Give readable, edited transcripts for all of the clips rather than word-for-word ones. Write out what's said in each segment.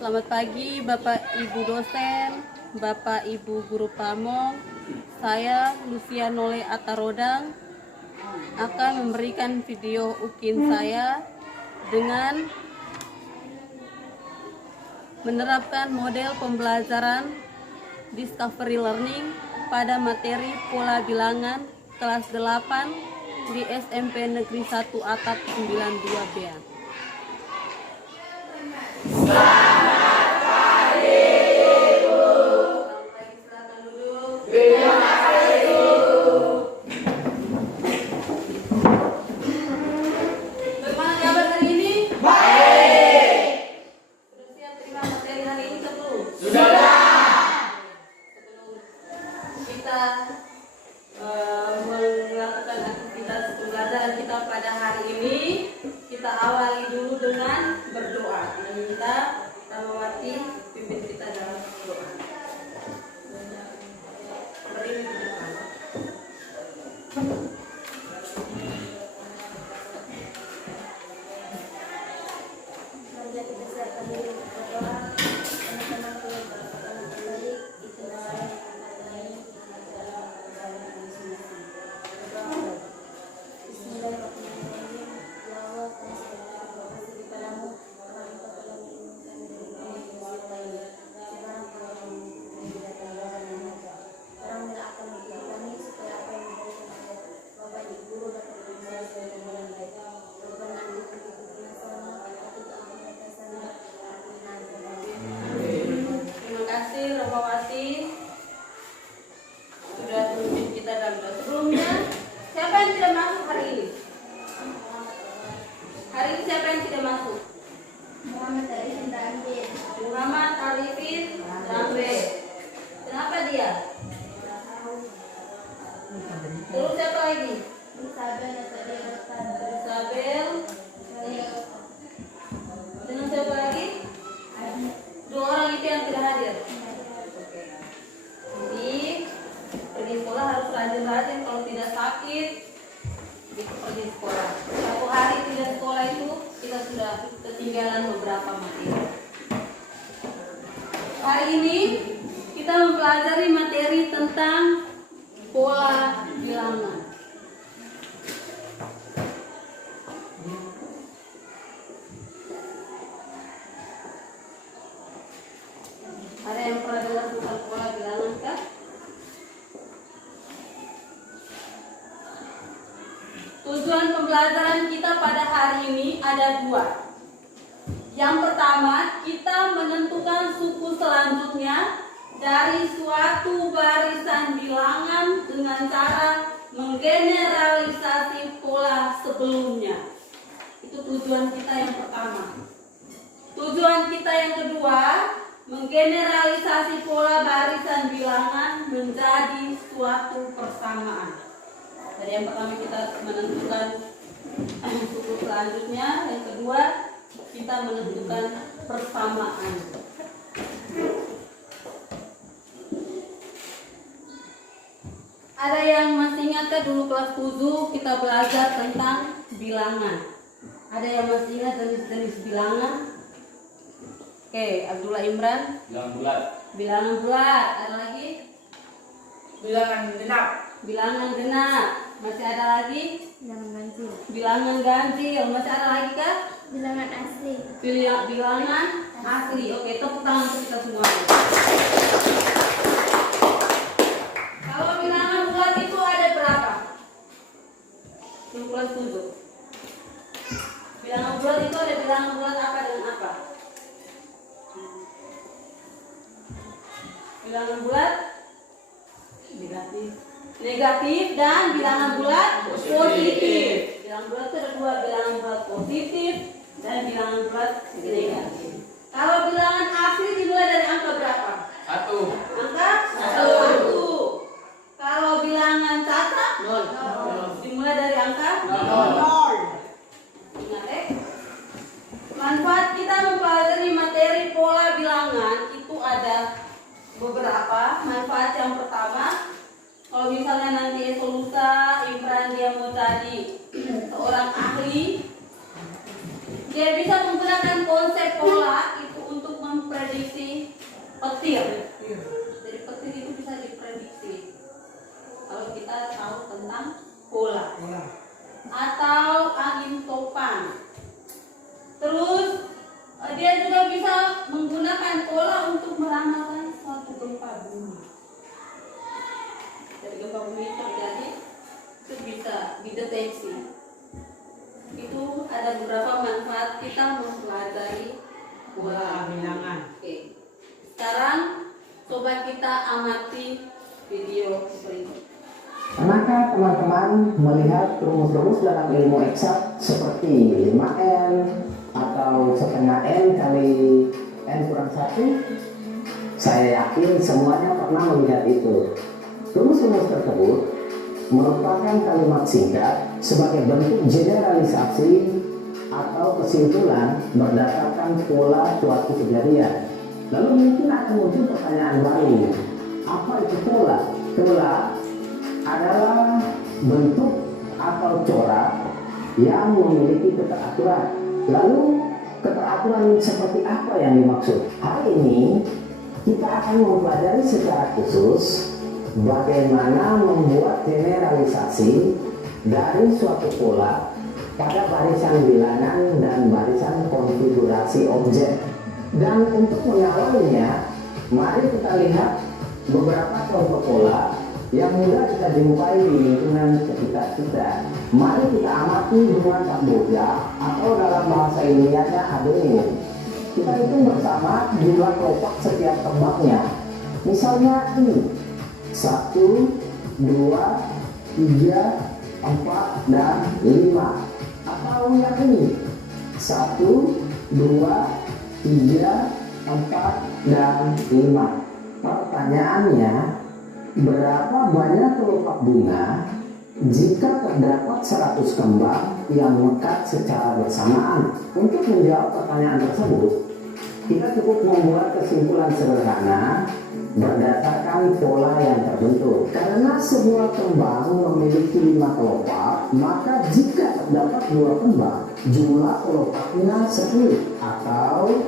Selamat pagi Bapak Ibu dosen, Bapak Ibu guru pamong. Saya Lucia Nole Atarodang akan memberikan video UKIN saya dengan menerapkan model pembelajaran Discovery Learning pada materi pola bilangan kelas 8 di SMP Negeri 1 Atap 92B. Melakukan aktivitas pembelajaran kita pada hari ini, kita awali dulu dengan berdoa. Meminta Ramawati pimpin kita dalam doa. Berdiri di depan. Sudah memimpin kita dalam doa. Sebelumnya, siapa yang tidak masuk hari ini? Hari ini siapa yang tidak masuk? Muhammad Arifin Dambe. Kenapa dia? Terus siapa lagi? Isabel. Dengan siapa lagi? Dua orang itu yang tidak hadir. Pergi sekolah harus rajin-rajin, kalau tidak sakit pergi sekolah. Satu hari tidak sekolah itu kita sudah ketinggalan beberapa materi. Hari ini kita mempelajari materi tentang pola bilangan. Ada yang pernah dengar tentang pola bilangan kah? Tujuan pembelajaran kita pada hari ini ada dua. Yang pertama, kita menentukan suku selanjutnya dari suatu barisan bilangan dengan cara menggeneralisasi pola sebelumnya. Itu tujuan kita yang pertama. Tujuan kita yang kedua, menggeneralisasi pola barisan bilangan menjadi suatu persamaan. Jadi yang pertama kita menentukan suku selanjutnya, yang kedua kita menentukan persamaan. Ada yang masih ingat dulu kelas 7 kita belajar tentang bilangan. Ada yang masih ingat jenis-jenis bilangan? Oke, Abdullah Imran. Bilangan bulat. Bilangan bulat. Ada lagi? Bilangan genap. Bilangan genap. Masih ada lagi? Bilangan ganjil. Bilangan ganjil. Masih ada lagi kah? Bilangan asli. Bilangan asli. Oke, tepuk tangan untuk kita semua. Kalau bilangan bulat itu ada berapa? Kelas 7. Bilangan bulat itu ada bilangan bulat apa dengan apa? Bilangan bulat negatif dan bilangan bulat positif. Bilangan bulat itu ada dua, bilangan bulat positif dan bilangan bulat negatif. Kalau bilangan asli dimulai dari angka berapa? 1. Angka 1. Kalau bilangan cacat 0. Dimulai dari angka 0. Ingat manfaat kita mempelajari materi pola bilangan itu ada beberapa. Manfaat yang pertama, kalau misalnya nanti Esolusa, Imran dia mau jadi seorang ahli, dia bisa menggunakan konsep pola itu untuk petir. Iya. Dari petir itu bisa diprediksi kalau kita tahu tentang bola Bola. atau angin topan. Terus dia juga bisa menggunakan bola untuk meramalkan suatu gempa bumi. Dari gempa bumi terjadi itu bisa dideteksi. Itu ada beberapa manfaat kita mempelajari bola bilangan. Oke. Sekarang coba kita amati video berikut. Pernahkah teman-teman melihat rumus-rumus dalam ilmu eksak seperti 5N atau setengah N kali N kurang 1? Saya yakin semuanya pernah melihat itu. Rumus-rumus tersebut merupakan kalimat singkat sebagai bentuk generalisasi atau kesimpulan berdasarkan pola suatu kejadian. Lalu mungkin akan muncul pertanyaan baru. Apa itu pola? Pola adalah bentuk atau corak yang memiliki keteraturan. Lalu keteraturan seperti apa yang dimaksud? Hari ini kita akan mempelajari secara khusus bagaimana membuat generalisasi dari suatu pola pada barisan bilangan dan barisan konfigurasi objek. Dan untuk mengawalnya, mari kita lihat beberapa contoh pola yang mudah kita jumpai di lingkungan sekitar kita. Mari kita amati hubungan kamboja atau dalam bahasa ilmiahnya adenine. Kita hitung bersama jumlah kelopak setiap tembaknya. Misalnya ini 1, 2, 3, 4, dan 5. Atau yang ini 1, 2, 3, 4, dan 5. Pertanyaannya, berapa banyak kelopak bunga jika terdapat 100 kembang yang mekar secara bersamaan? Untuk menjawab pertanyaan tersebut, kita cukup membuat kesimpulan sederhana berdasarkan pola yang terbentuk. Karena sebuah kembang memiliki 5 kelopak, maka jika terdapat 2 kembang, jumlah kelopaknya 10. Atau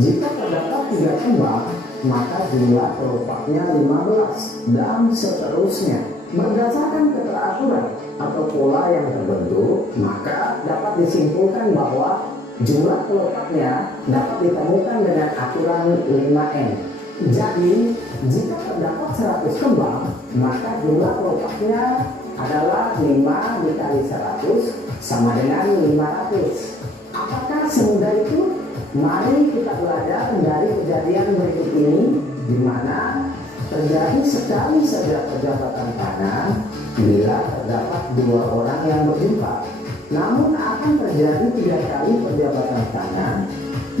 jika terdapat 3 kembang, maka jumlah kelopaknya 15, dan seterusnya. Berdasarkan keteraturan atau pola yang terbentuk, maka dapat disimpulkan bahwa jumlah kelopaknya dapat ditemukan dengan aturan 5N. Jadi, jika terdapat 100 kembang, maka jumlah kelopaknya adalah 5 dikali 100 sama dengan 500. Apakah semudah itu? Mari kita belajar dari kejadian berikut ini, di mana terjadi sekali saja perjabatan tangan bila terdapat 2 orang yang berjumpa. Namun akan terjadi 3 kali perjabatan tangan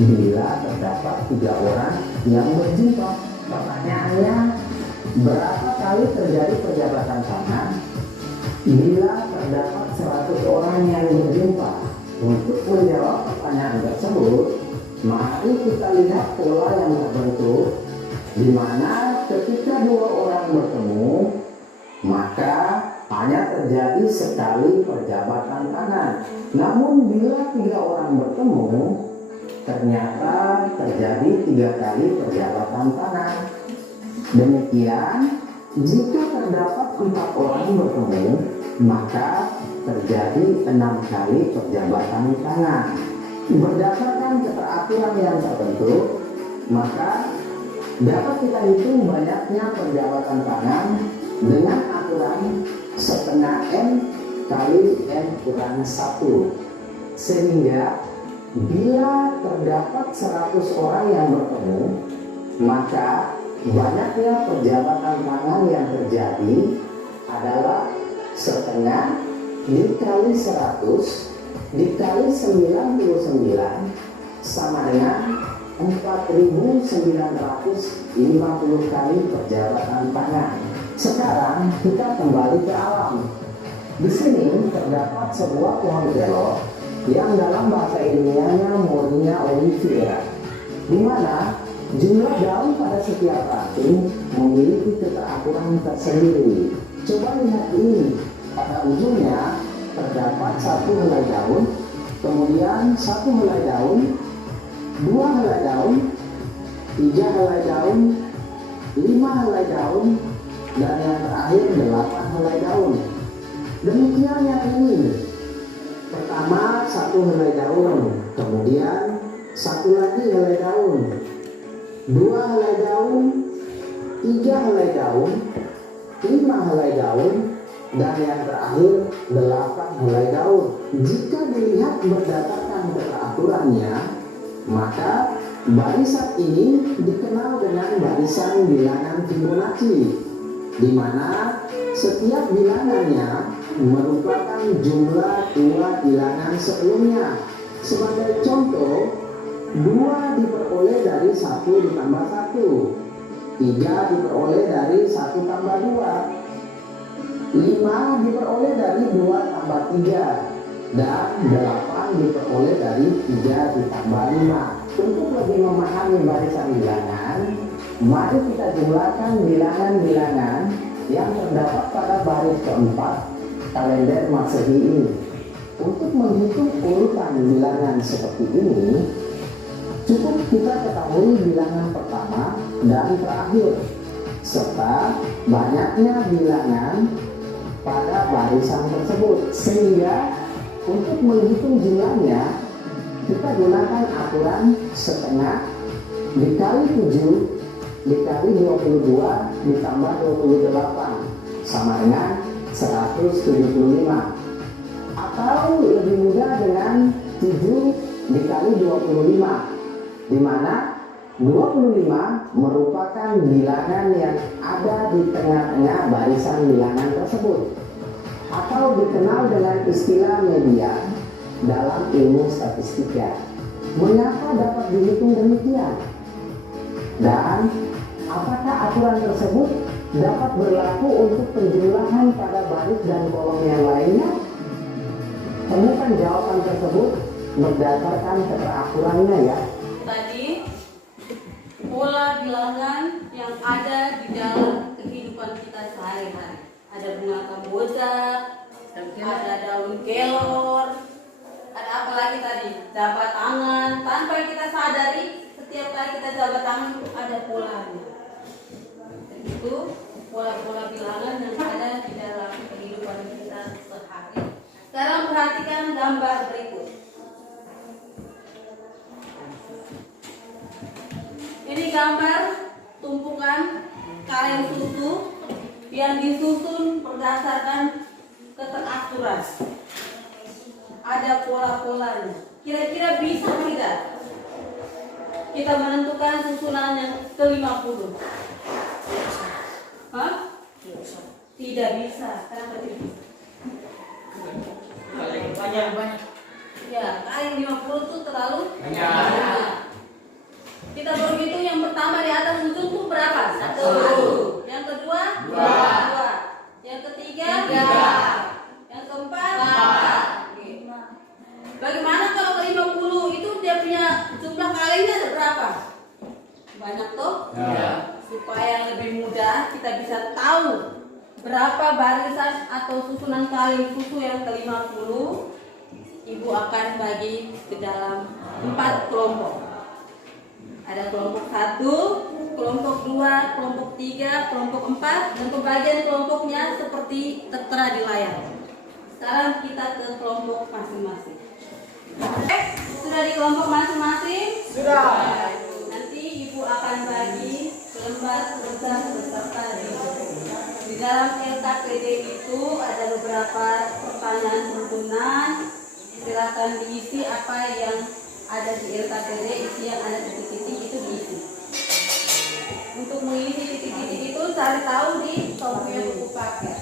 bila terdapat 3 orang yang berjumpa. Pertanyaannya, berapa kali terjadi perjabatan tangan bila terdapat 100 orang yang berjumpa? Untuk menjawab pertanyaan tersebut, mari kita lihat pola yang terbentuk, di mana ketika 2 orang bertemu, maka hanya terjadi sekali perjabatan tangan. Namun bila 3 orang bertemu, ternyata terjadi 3 kali perjabatan tangan. Demikian, jika terdapat 4 orang bertemu, maka terjadi 6 kali perjabatan tangan. Berdasarkan keteraturan yang terbentuk, maka dapat kita hitung banyaknya perjabatan tangan dengan aturan setengah N kali N kurang 1. Sehingga bila terdapat 100 orang yang bertemu, maka banyaknya perjabatan tangan yang terjadi adalah setengah dikali 100 dikali 99 sama dengan 4.950 kali perjabatan tangan. Sekarang kita kembali ke alam. Di sini terdapat sebuah pohon kelor yang dalam bahasa ilmiahnya Moringa olivera, di mana jumlah daun pada setiap ranting memiliki keteraturan tersendiri. Coba lihat ini, pada ujungnya terdapat 1 helai daun, kemudian 1 helai daun, 2 helai daun, 3 helai daun, 5 helai daun, dan yang terakhir 8 helai daun. Demikian yang ini. Pertama 1 helai daun, kemudian 1 lagi helai daun, 2 helai daun, 3 helai daun, 5 helai daun, dan yang terakhir 8 helai daun. Jika dilihat berdasarkan peraturannya, maka barisan ini dikenal dengan barisan bilangan Fibonacci, di mana setiap bilangannya merupakan jumlah 2 bilangan sebelumnya. Sebagai contoh, 2 diperoleh dari 1 ditambah 1, 3 diperoleh dari 1 tambah 2, 5 diperoleh dari 2 tambah 3, dan 8 diperoleh dari 3 ditambah 5. Untuk lebih memahami barisan bilangan, mari kita jumlahkan bilangan-bilangan yang terdapat pada baris keempat kalender Masehi ini. Untuk menghitung urutan bilangan seperti ini, cukup kita ketahui bilangan pertama dan terakhir, serta banyaknya bilangan pada barisan tersebut. Sehingga untuk menghitung jumlahnya, kita gunakan aturan setengah dikali 7 dikali 22 ditambah 28 sama dengan 175. Atau lebih mudah dengan 7 dikali 25, di mana 25 merupakan bilangan yang ada di tengah-tengah barisan bilangan tersebut, atau dikenal dengan istilah median dalam ilmu statistika. Mengapa dapat dihitung demikian? Dan apakah aturan tersebut dapat berlaku untuk penjumlahan pada baris dan kolom yang lainnya? Temukan jawaban tersebut berdasarkan keteraturannya ya. Tadi pola bilangan yang ada di dalam kehidupan kita sehari-hari. Ada bunga kamboja, ada daun kelor, ada apa lagi tadi? Jabat tangan. Tanpa kita sadari, setiap kali kita jabat tangan itu ada polanya. Itu pola-pola bilangan yang ada di dalam kehidupan kita sehari. Sekarang perhatikan gambar berikut. Ini gambar tumpukan kaleng susu yang disusun berdasarkan keteraturan. Ada pola-polanya. Kira-kira bisa tidak kita menentukan susunan yang ke-50? Hah? Tidak bisa. Kenapa tidak bisa? Banyak. Ya, kaleng 50 itu terlalu Banyak. Kita berhitung yang pertama di atas susun itu berapa? 1. Yang kedua? 2. Yang ketiga? 3. Yang keempat? 4. Oke. Bagaimana kalau ke 50 itu dia punya jumlah kalengnya ada berapa? Banyak tuh? Ya. Supaya lebih mudah kita bisa tahu berapa barisan atau susunan kaleng susu yang ke-50, Ibu akan bagi ke dalam 4 kelompok. Ada kelompok 1, kelompok 2, kelompok 3, kelompok 4, dan pembagian kelompoknya seperti tertera di layar. Sekarang kita ke kelompok masing-masing. Sudah di kelompok masing-masing? Sudah. Nanti Ibu akan bagi lembar tugas beserta di dalam LKPD itu ada beberapa pertanyaan tuntunan. Silakan diisi apa yang ada di LKPD, isi yang ada titik-titik itu diisi. Untuk mengisi titik-titik itu cari tahu di software buku paket.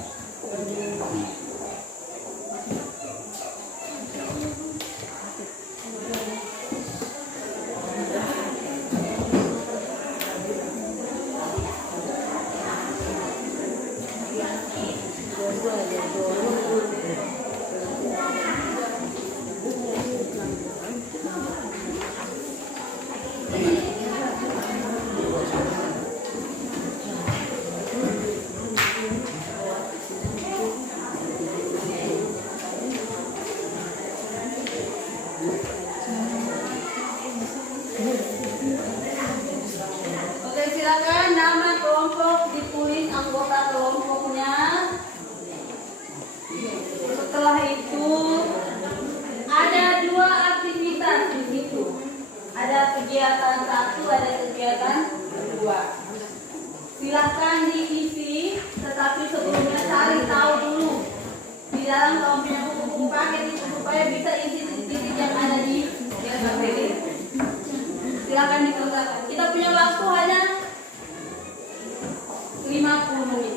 nama kelompok, ditulis anggota kelompoknya. Setelah itu ada 2 aktivitas di situ. Ada kegiatan 1, ada kegiatan 2. Silahkan diisi, tetapi sebelumnya cari tahu dulu di dalam kalau punya buku-buku paket itu supaya bisa isi titik-titik yang ada di materi. Silahkan dikerjakan. Kita punya waktu hanya 50 menit.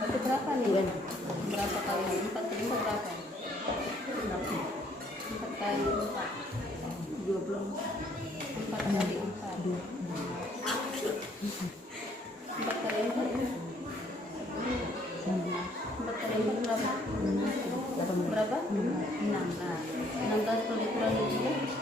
Itu berapa nih? Berapa kali 4 kali berapa? 4 kali 4 20 4 kali 4 4 kali 4 4 kali 4 berapa? Berapa? 6. Nah, 16 kalau dikurangi 3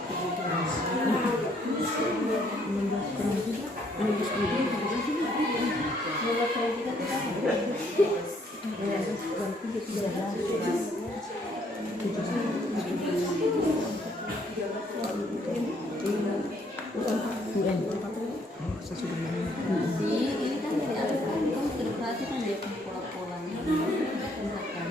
ini kan dari atas kan kamu sudah perhatikan dia pola-polanya 4 kali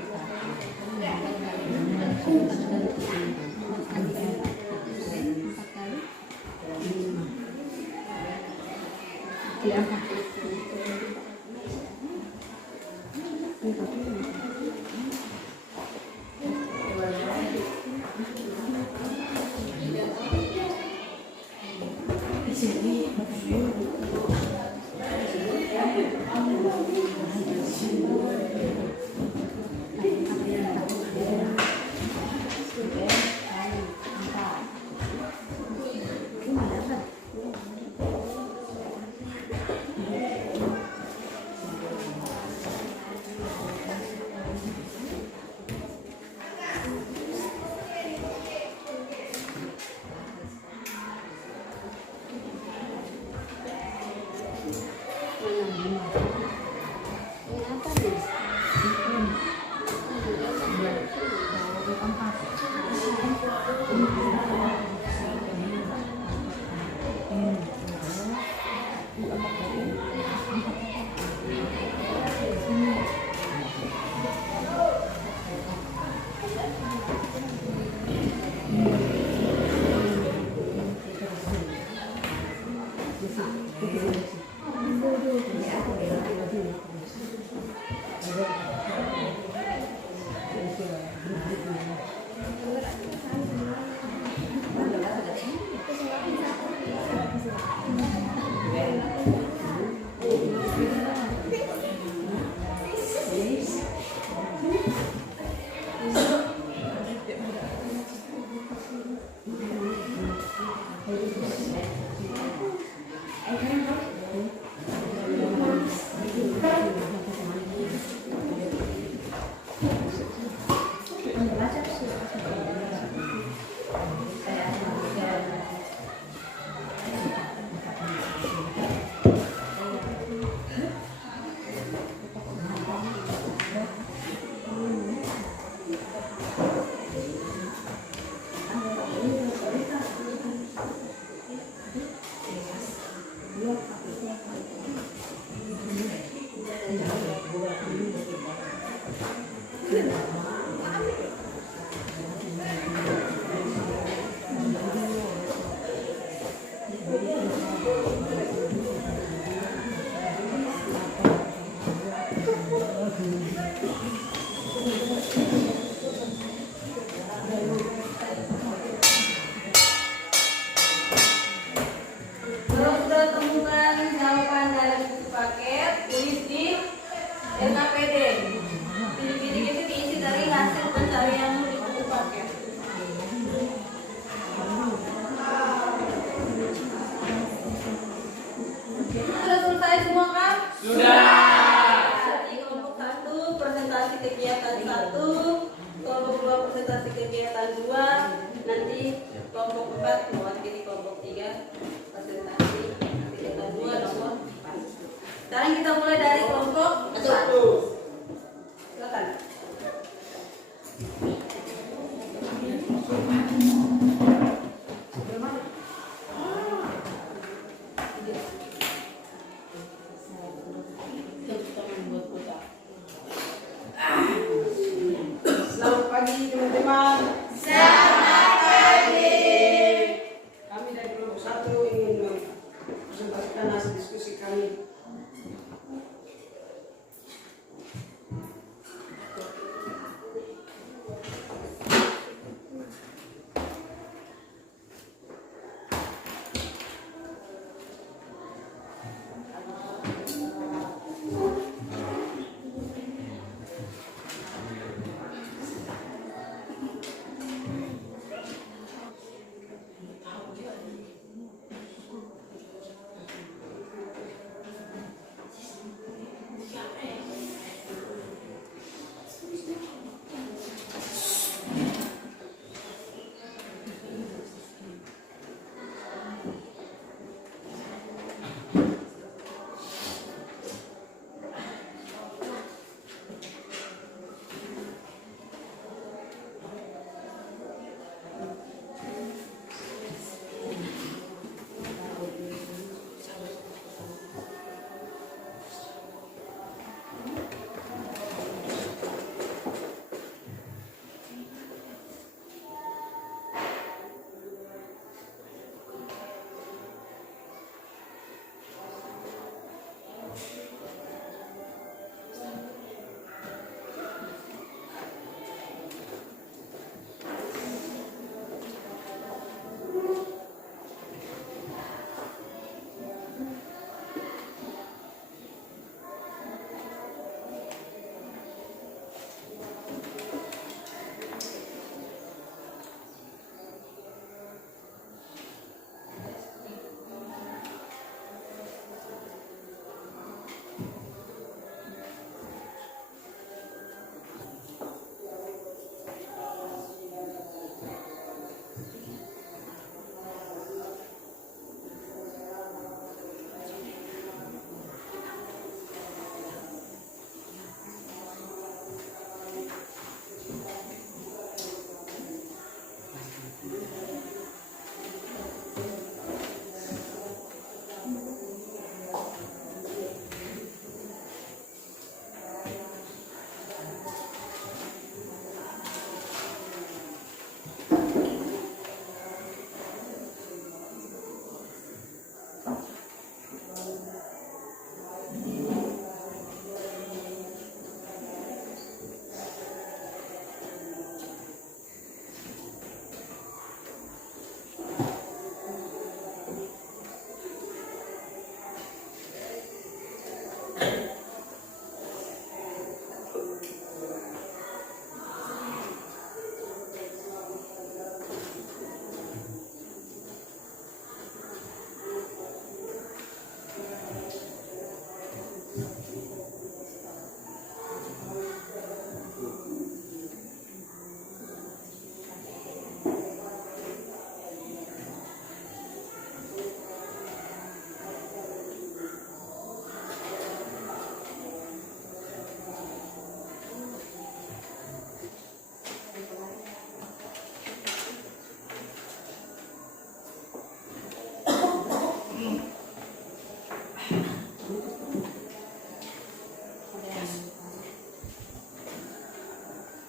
Sekarang kita mulai dari kelompok 1. Silakan. Selamat pagi teman-teman.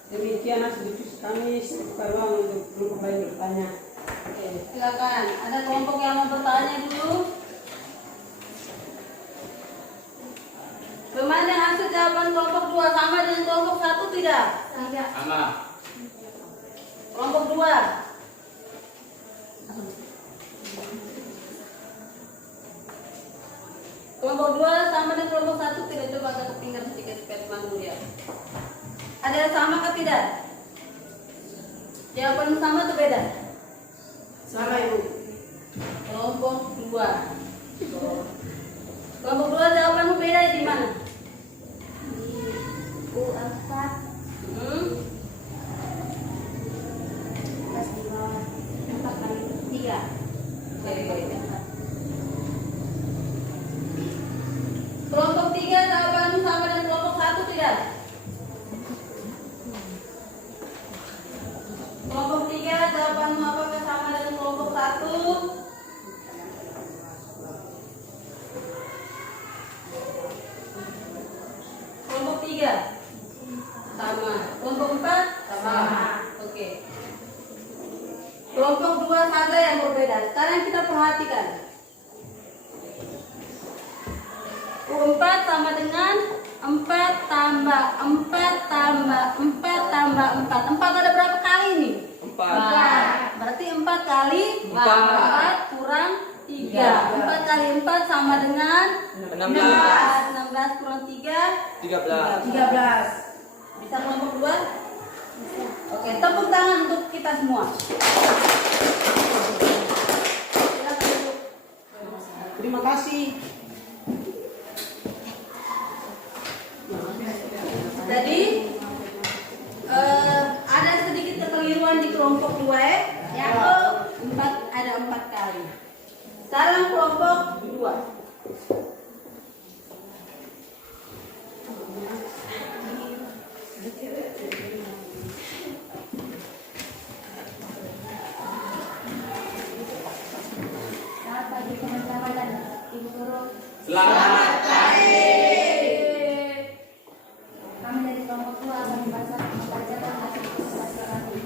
Demikian hasil diskusi kami. Buka ruang untuk kelompok lain bertanya. Oke, silakan. Ada kelompok yang mau bertanya dulu? Bagaimana hasil jawaban kelompok 2 sama dengan kelompok 1 tidak? Tidak. Sama. Kelompok 2. Kelompok 2 sama dengan kelompok 1 tidak? Coba agak pinggir sedikit supaya teman ya. Ada yang sama atau tidak? Jawaban sama atau beda? Sama Ibu. Kelompok 2. Kelompok 2 jawabanmu beda di mana? U4 Hmm? plus 2 4 kali 3. Kelompok 3 jawabanmu sama dengan kelompok 1 tidak? Kelompok 3 jawabanmu apakah sama dengan kelompok 1? Kelompok 3 sama. Kelompok 4 sama. Oke. Kelompok 2 saja yang berbeda. Sekarang kita perhatikan. U4 sama dengan 4 tambah 4 tambah 4 tambah 4. 4 ada berapa kali nih? 4. Berarti 4 kali 4 kurang 3. 4 kali 4 sama dengan 16. 16 kurang 3 13. Bisa kelompok 2? Oke, tepuk tangan untuk kita semua. Silakan duduk. Terima kasih. Jadi ada sedikit kekeliruan di kelompok 2 yang 4 ada 4 kali. Sekarang kelompok 2. Selamat pagi teman-teman dan Ibu Guru. Selamat pagi. Kami dari kelompok 2 akan membacakan hasil diskusi kami.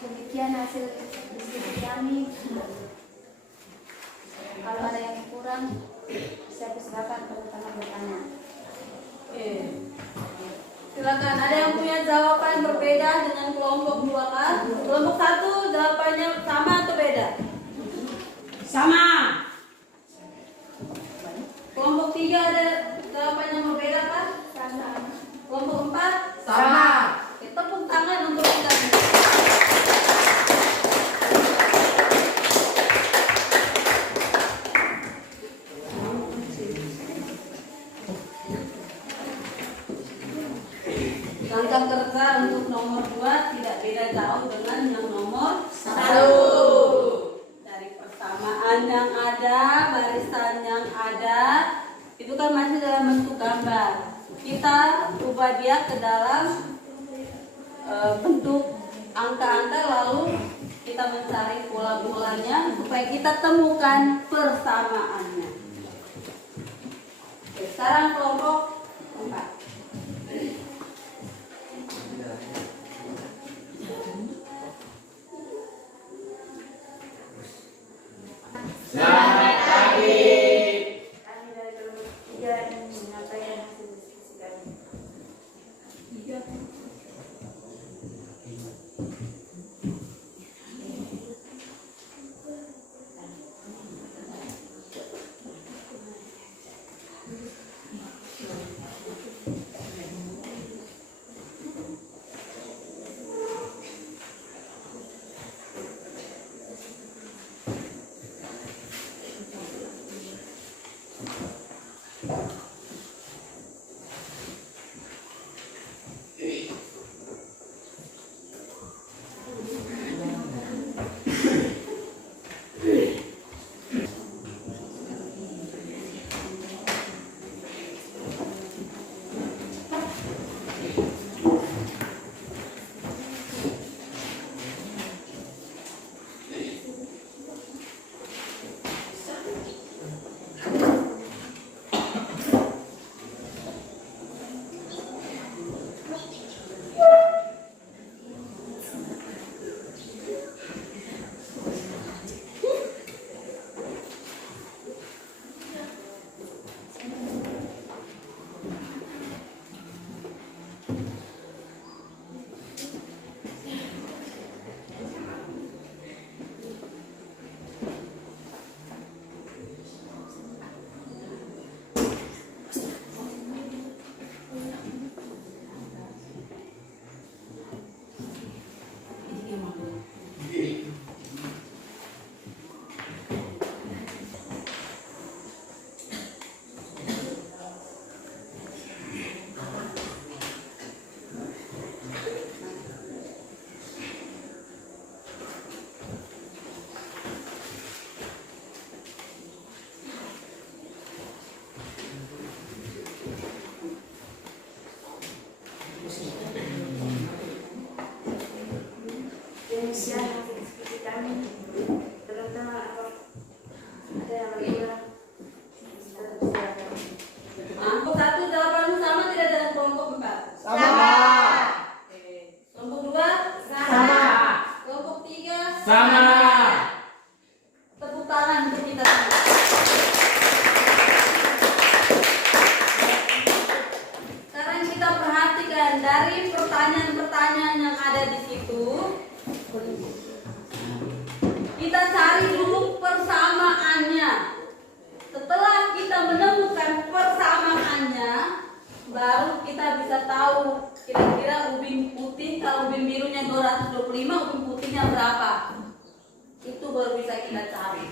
Demikian hasil diskusi kami. Kalau ada yang kurang, saya persilakan teman-teman bertanya. Oke. Silakan, ada yang punya jawaban berbeda dengan kelompok 2K? Kelompok 1 jawabannya sama atau beda? Sama. Kelompok 3 ada jawaban yang berbeda kan? Sama. Kelompok 4? Sama. Oke, tepuk tangan untuk kita. Langkah kerja untuk nomor 2 tidak beda jauh dengan yang nomor 1. Dari persamaan yang ada, barisan yang ada, itu kan masih dalam bentuk gambar. Kita ubah dia ke dalam bentuk angka-angka, lalu kita mencari pola-polanya supaya kita temukan persamaannya. Oke, sekarang kelompok 4. Selamat pagi. Kami dari kelompok 3 ingin menyampaikan hasil diskusi kami. Demikian hasil diskusi kami. Teman-teman, apa ada yang lagi kurang? Silakan. Kelompok 1 jawabanmu sama tidak dengan kelompok 4? Sama. Oke. Sama. Tepuk tangan untuk kita semua. Sekarang kita perhatikan dari pertanyaan-pertanyaan yang ada di situ. Kita cari dulu persamaannya. Setelah kita menemukan persamaannya, baru kita bisa tahu kira-kira ubin putih, kalau ubin birunya 225, ubin putihnya berapa. Itu baru bisa kita cari.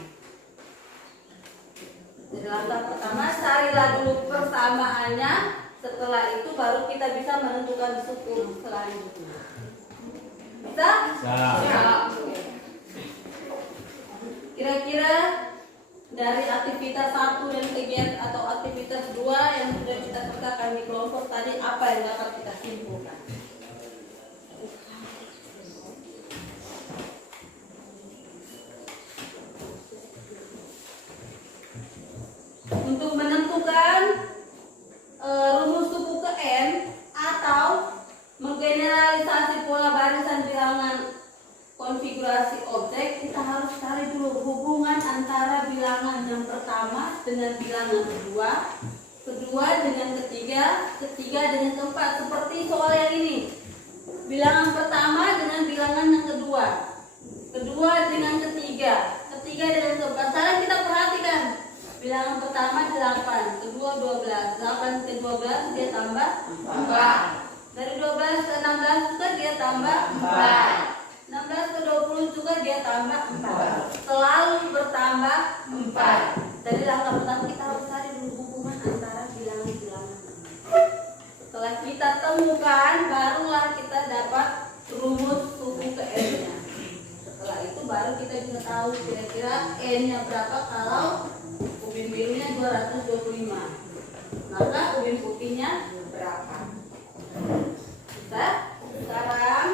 Jadi langkah pertama, carilah dulu persamaannya. Setelah itu baru kita bisa menentukan suku selanjutnya. Bisa? Bisa. Kira-kira dari aktivitas 1 dan kegiatan atau aktivitas 2 yang sudah kita kerjakan di kelompok tadi, apa yang dapat kita simpulkan? Untuk menentukan rumus suku ke N atau menggeneralisasi pola barisan bilangan konfigurasi objek, kita harus cari dulu hubungan antara bilangan yang pertama dengan bilangan kedua, kedua dengan ketiga, ketiga dengan keempat. Seperti soal yang ini, bilangan pertama dengan bilangan yang kedua, kedua dengan ketiga, ketiga dengan keempat. Sekarang kita perhatikan, bilangan pertama 8, kedua 12, 8 ke 12 dia tambah 4. Dari 12 ke 16 juga dia tambah 4. 16 ke 20 juga dia tambah 4. Selalu bertambah 4. Dari langkah pertama kita harus cari dulu hubungan antara bilangan-bilangan. Setelah kita temukan, barulah kita dapat rumus suku ke N-nya. Setelah itu baru kita bisa tahu kira-kira N-nya berapa kalau ubin birunya 225. Maka ubin putihnya berapa? Bisa? Sekarang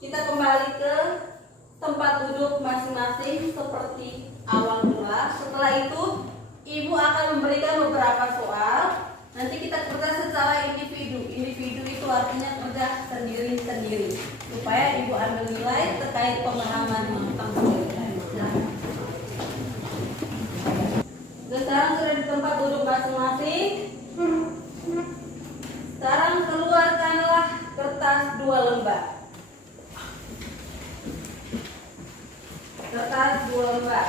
kita kembali ke tempat duduk masing-masing seperti awal mula. Setelah itu, Ibu akan memberikan beberapa soal. Nanti kita kerja secara individu. Individu itu artinya kerja sendiri-sendiri. Supaya Ibu ambil nilai terkait pemahaman tentang nilai. Sekarang sudah di tempat duduk masing-masing. Sekarang keluarkanlah kertas 2 lembar. Kertas 2 lembar.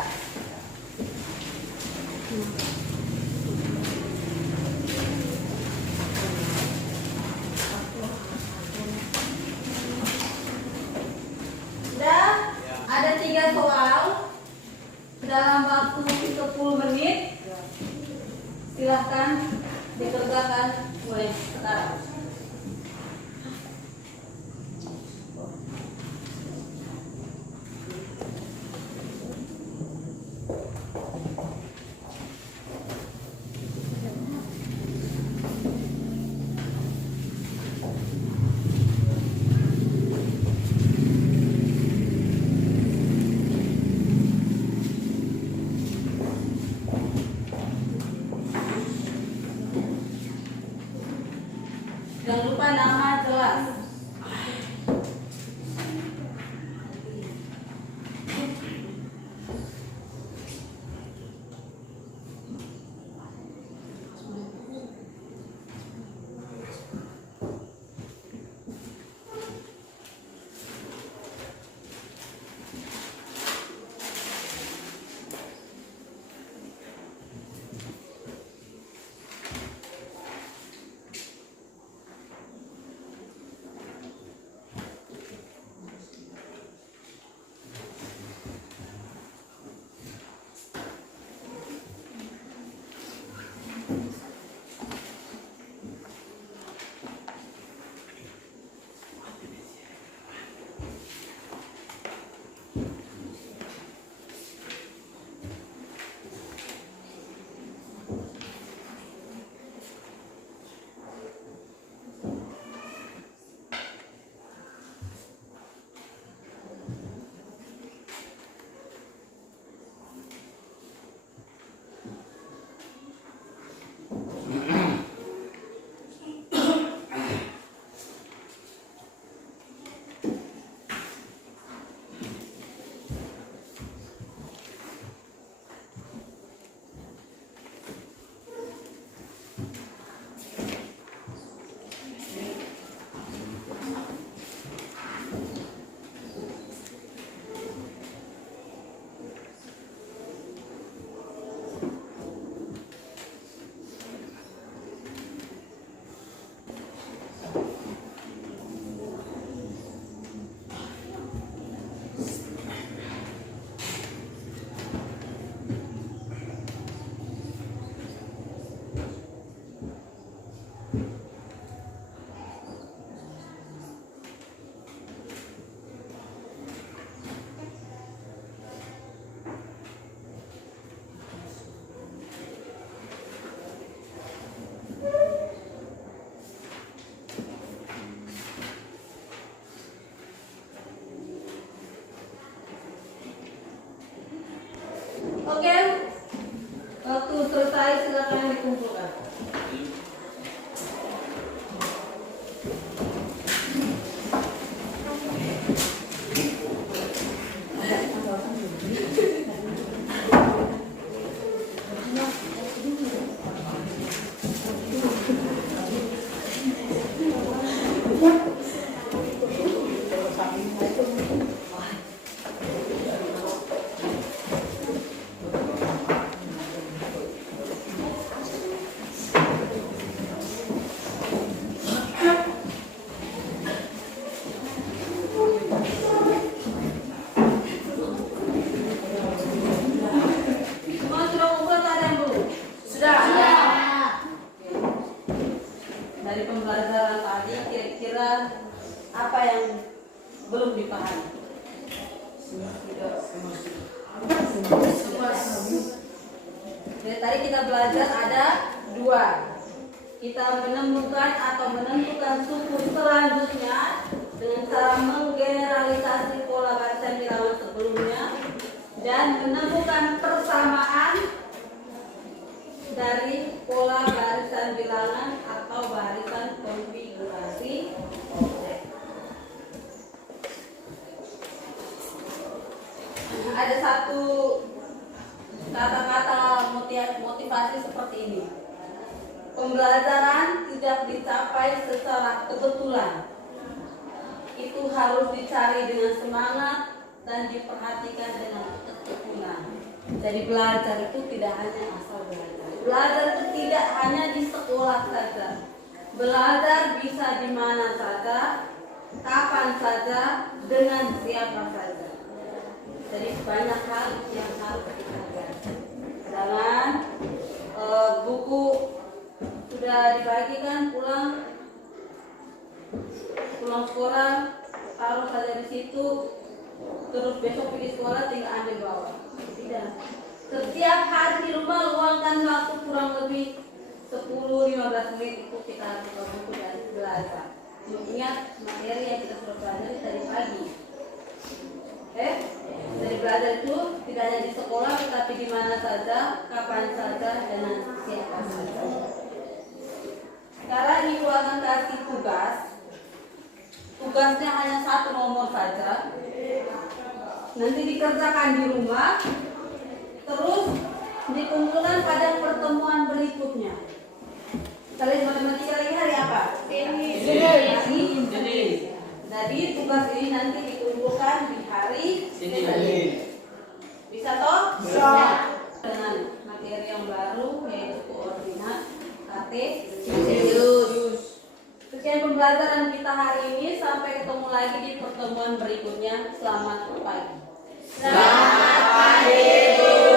Sudah ada 3 soal dalam waktu 10 menit. Silahkan dikerjakan mulai sekarang. Jangan lupa nama jelas. kira-kira apa yang belum dipahami? Dari tadi kita belajar ada 2. Kita menemukan atau menentukan suku selanjutnya dengan cara menggeneralisasi pola barisan bilangan sebelumnya dan menemukan persamaan dari pola barisan bilangan atau barisan konfigurasi objek. Ada satu kata-kata motivasi seperti ini. Pembelajaran tidak dicapai secara kebetulan. Itu harus dicari dengan semangat dan diperhatikan dengan ketekunan. Jadi belajar itu tidak hanya asal belajar. Belajar itu tidak hanya di sekolah saja. Belajar bisa di mana saja, kapan saja, dengan siapa saja. Jadi banyak hal yang harus kita pelajari. Jangan buku sudah dibagikan pulang sekolah taruh saja di situ, terus besok pergi sekolah tinggal ambil bawa. Tidak. Setiap hari di rumah luangkan waktu kurang lebih 10-15 menit untuk kita buka buku dan belajar. Mengingat materi yang kita sudah pelajari tadi pagi. Dari belajar itu tidak hanya di sekolah, tetapi di mana saja, kapan saja, dengan siapa saja. Sekarang Ibu akan kasih tugas. Tugasnya hanya 1 nomor saja. Nanti dikerjakan di rumah, terus dikumpulkan pada pertemuan berikutnya. Kalian matematika lagi hari apa? Senin. Jadi tugas ini nanti dikumpulkan di hari Senin. Bisa toh? Bisa. Dengan materi yang baru yaitu koordinat, KT, Celsius. Sekian pembelajaran kita hari ini. Sampai ketemu lagi di pertemuan berikutnya. Selamat pagi. Selamat pagi, Bu.